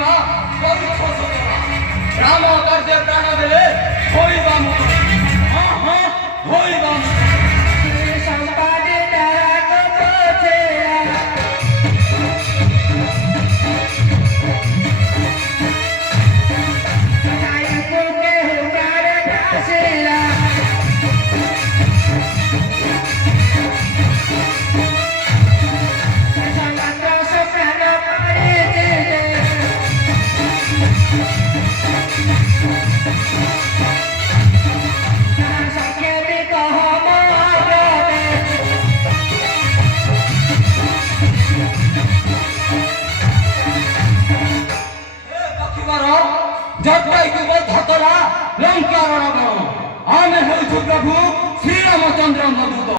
का करुछ सजरा राम कार्य प्राण देले होइबा मत हां हां होइबा संपादे डाक पछेला नायको के हुकार कासेला जटायु बद्ध कला लंकार रावण आमे होइछु प्रभु श्री रामचंद्र मधुत